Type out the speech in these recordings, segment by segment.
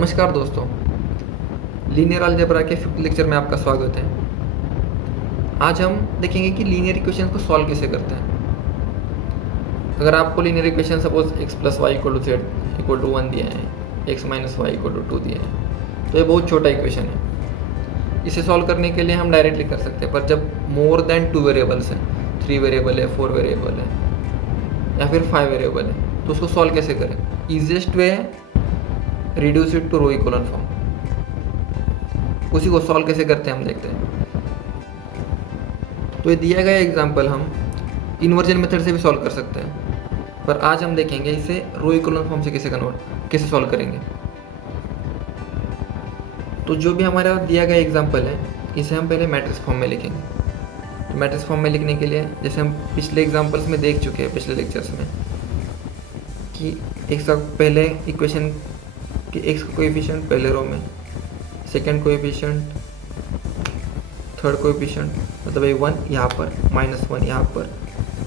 नमस्कार दोस्तों, linear algebra के 5th लेक्चर में आपका स्वागत है। आज हम देखेंगे कि लीनियर इक्वेशन को सॉल्व कैसे करते हैं। अगर आपको linear equation suppose x plus y equal to z equal to 1 दिया है, x minus y equal to 2 दिया है, तो ये बहुत छोटा इक्वेशन है। इसे सॉल्व करने के लिए हम डायरेक्टली कर सकते हैं, पर जब मोर देन 2 वेरिएबल्स हैं, 3 वेरिएबल है, 4 वेरिएबल है या फिर 5 वेरिएबल है, तो उसको सॉल्व कैसे करें। ईजिएस्ट वे है reduce it to row echelon form. उसी को सॉल्व कैसे करते हैं हम देखते हैं। तो ये दिया गया एग्जांपल हम इन्वर्जन मेथड से भी सॉल्व कर सकते हैं, पर आज हम देखेंगे इसे रो इक्वलन फॉर्म से कैसे सॉल्व करेंगे। तो जो भी हमारा दिया गया एग्जांपल है, इसे हम पहले मैट्रिक्स फॉर्म में लिखेंगे। तो मैट्रिक्स फॉर्म में लिखने के लिए जैसे हम पिछले एग्जांपल्स में देख चुके हैं, पिछले लेक्चर्स में, कि एक पहले इक्वेशन कि x का कोएफिशिएंट पहले रो में, सेकंड कोएफिशिएंट, थर्ड कोएफिशिएंट, मतलब ये 1 यहाँ पर, -1 यहाँ पर,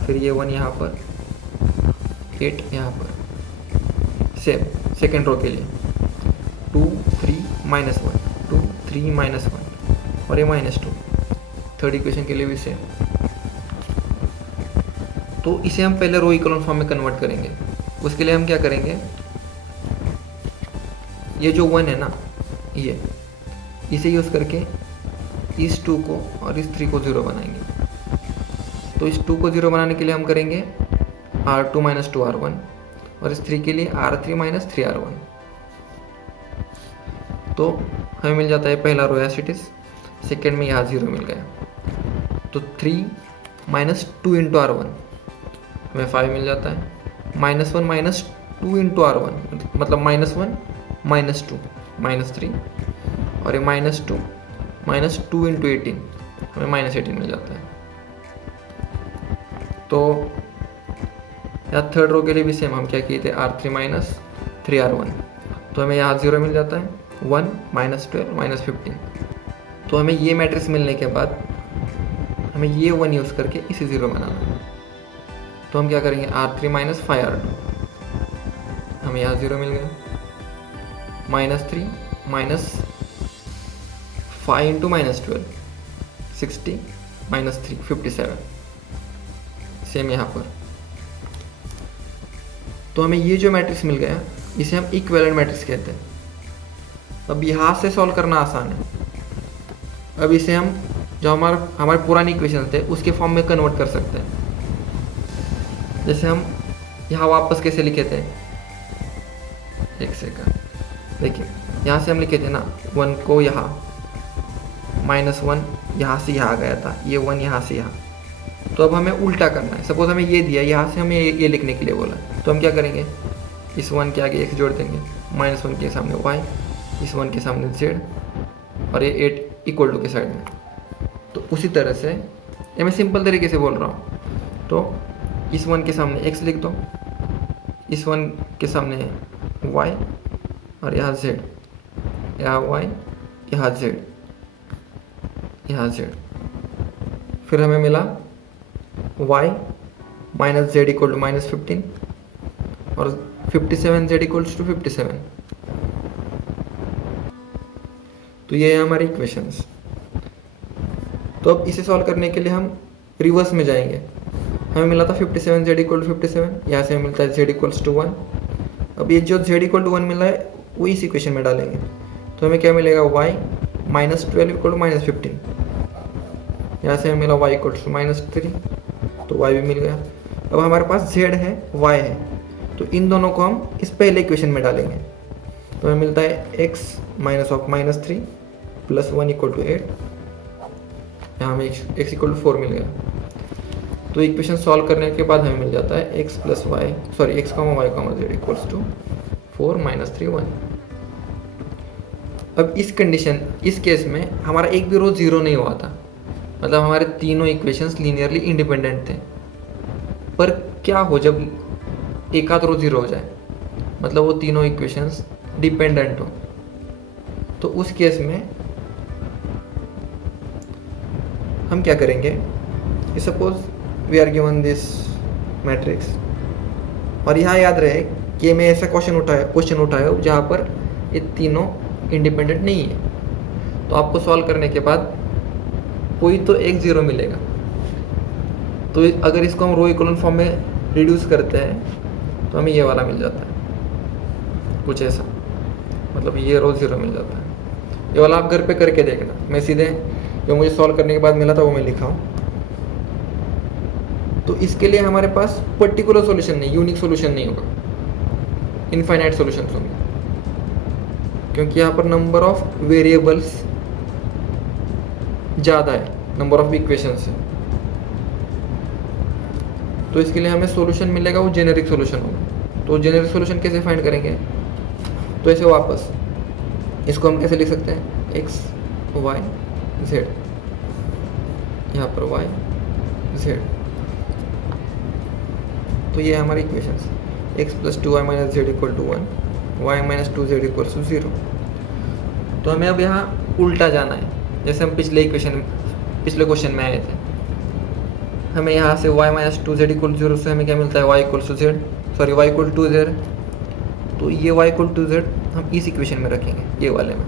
फिर ये 1 यहाँ पर, 8 यहाँ पर। सेम सेकंड रो के लिए 2 3 -1, 2 3 -1 और ये -2। थर्ड इक्वेशन के लिए भी सेम। तो इसे हम पहले रो इक्वलन फॉर्म में कन्वर्ट करेंगे। उसके लिए हम क्या करेंगे, ये जो 1 है ना, ये इसे यूज़ करके इस 2 को और इस 3 को 0 बनाएंगे। तो इस 2 को 0 बनाने के लिए हम करेंगे R2 - 2R1 और इस 3 के लिए R3 - 3R1। तो हमें मिल जाता है पहला रो एज इट इज, सेकेंड में यहाँ 0 मिल गया। तो 3 - 2 × R1 हमें 5 मिल जाता है। -1 - 2 × R1 मतलब -1 -2 -3 और ये -2 -2 × 18 हमें -18 मिल जाता है। तो यहाँ थर्ड रो के लिए भी सेम हम क्या किए थे, R3 - 3R1। तो हमें यहाँ 0 मिल जाता है, 1 -12 -15। तो हमें ये मैट्रिक्स मिलने के बाद हमें ये 1 यूज़ करके इसे 0 बनाना है। तो हम क्या करेंगे, R3 - 5R2, हमें यहाँ 0 मिल गया। -3 -5 × -12 60 -3 57। सेम यहाँ पर। तो हमें ये जो मैट्रिक्स मिल गया, इसे हम इक्विवेलेंट मैट्रिक्स कहते हैं। अब यहाँ से सॉल्व करना आसान है। अब इसे हम जो हमारे पुरानी इक्वेशन थे उसके फॉर्म में कन्वर्ट कर सकते हैं। जैसे हम यहाँ वापस कैसे लिखे थे, एक सेकंड देखिए, यहाँ से हम लिखे थे ना 1 को यहाँ, -1 यहाँ से यहाँ गया था, ये 1 यहाँ से यहाँ। तो अब हमें उल्टा करना है। सपोज हमें ये दिया, यहाँ से हमें ये लिखने के लिए बोला, तो हम क्या करेंगे, इस 1 के आगे x जोड़ देंगे, -1 के सामने y, इस 1 के सामने z और ये 8 इक्वल टू के साइड में। तो उसी तरह से ये मैं सिंपल तरीके से बोल रहा हूँ। तो इस 1 के सामने x लिख दो, इस 1 के सामने y और यहाँ z, यहाँ y, यहाँ z, यहाँ z। फिर हमें मिला y - z इक्वल टू -15 और 57z इक्वल्स टू 57। तो ये है हमारी इक्वेशंस। तो अब इसे सॉल्व करने के लिए हम रिवर्स में जाएंगे। हमें मिला था 57z इक्वल टू 57, यहाँ से हमें मिलता है z इक्वल्स टू 1। अब ये जो z इक्वल टू 1 मिला है वो इस इक्वेशन में डालेंगे। तो हमें क्या मिलेगा, y -12 इक्वल टू -15, यहाँ से हमें मिला y इक्वल्स टू -3, तो y भी मिल गया। अब हमारे पास z है, y है, तो इन दोनों को हम इस पहले इक्वेशन में डालेंगे। तो हमें मिलता है x -3 + 1 इक्वल टू 8, यहाँ हमें x इक्वल टू 4 मिल गया। तो इक्वेशन सॉल्व करने के बाद हमें मिल जाता है x + y, sorry x, y, z equals to 4 - 3 1। अब इस कंडीशन, इस केस में हमारा एक भी रो 0 नहीं हुआ था, मतलब हमारे तीनों इक्वेशंस लीनियरली इंडिपेंडेंट थे। पर क्या हो जब एक आध रो 0 हो जाए, मतलब वो तीनों इक्वेशंस डिपेंडेंट हो, तो उस केस में हम क्या करेंगे, suppose we are given this matrix, और यहाँ याद रहे कि मैं ऐसा क्वेश्चन उठाया जहाँ पर ये तीनों इंडिपेंडेंट नहीं है। तो आपको सॉल्व करने के बाद कोई तो एक ज़ीरो मिलेगा। तो अगर इसको हम रो इक्वलेंट फॉर्म में रिड्यूस करते हैं तो हमें ये वाला मिल जाता है, कुछ ऐसा, मतलब ये रो ज़ीरो मिल जाता है। ये वाला आप घर पे करके देखना, मैं सीधे जो मुझे सॉल्व करने के बाद मिला था वो मैं लिखा हूँ। तो इसके लिए हमारे पास पर्टिकुलर सॉल्यूशन नहीं, यूनिक सॉल्यूशन नहीं होगा, इनफाइनाइट सॉल्यूशंस होंगे, क्योंकि यहाँ पर नंबर ऑफ वेरिएबल्स ज़्यादा है, नंबर ऑफ इक्वेशंस है। तो इसके लिए हमें सॉल्यूशन मिलेगा वो जेनेरिक सॉल्यूशन होगा। तो जेनेरिक सॉल्यूशन कैसे फाइंड करेंगे? तो ऐसे वापस इसको हम कैसे लिख सकते हैं, एक्स वाई जेड, यहाँ पर वाई जेड, तो ये हमारी equations, x plus 2y minus z equal to 1, y minus 2z equal to 0। तो हमें अब यहाँ उल्टा जाना है, जैसे हम पिछले क्वेश्चन में आए थे। हमें यहाँ से y माइनस 2z इक्वल 0 से हमें क्या मिलता है, y equal to z, sorry y equal to जेड। तो ये y इक्वल टू जेड हम इस इक्वेशन में रखेंगे, ये वाले में।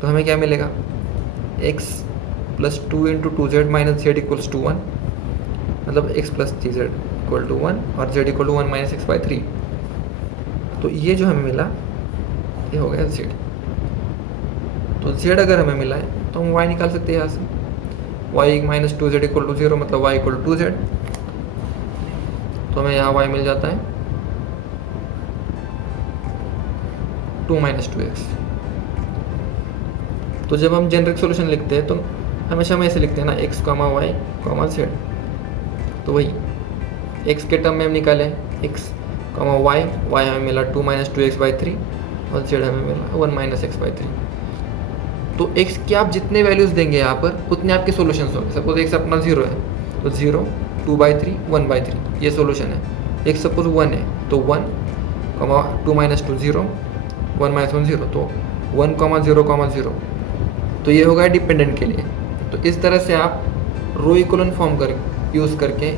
तो हमें क्या मिलेगा, x plus 2 into 2z minus z equals to 1, मतलब x plus 3z equal to 1 और z equal to 1 minus x by 3। तो ये जो हमें मिला ये हो गया z। तो z अगर हमें मिला है तो हम y निकाल सकते हैं यहाँ से, y minus 2z equal to 0, मतलब y इक्वल टू 2z। तो हमें यहाँ y मिल जाता है 2 माइनस 2x। तो जब हम जेनरिक सॉल्यूशन लिखते हैं तो हमेशा हम ऐसे लिखते हैं ना, x comma y comma z। तो वही x के टर्म में हम निकाले x कॉमा y हमें मिला 2 माइनस 2x बाई 3 और z हमें मिला 1 माइनस x बाई 3। तो x के आप जितने वैल्यूज़ देंगे यहाँ पर उतने आपके सॉल्यूशंस होंगे। सपोज x अपना 0 है तो 0, 2 बाई 3, 1 बाई 3 ये सॉल्यूशन है। x सपोज 1 है तो 1 कॉमा 2 माइनस 2 0, 1 माइनस 1 0, तो 1 कॉमा 0 कॉमा 0। तो ये होगा डिपेंडेंट के लिए। तो इस तरह से आप रो इक्वलेंट फॉर्म यूज़ करके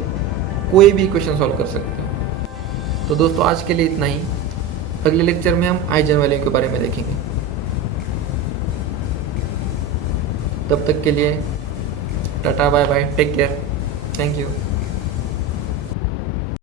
कोई भी इक्वेशन सॉल्व कर सकते हैं। तो दोस्तों आज के लिए इतना ही। अगले लेक्चर में हम आइजन वैल्यू के बारे में देखेंगे। तब तक के लिए tata bye bye, take care, thank you.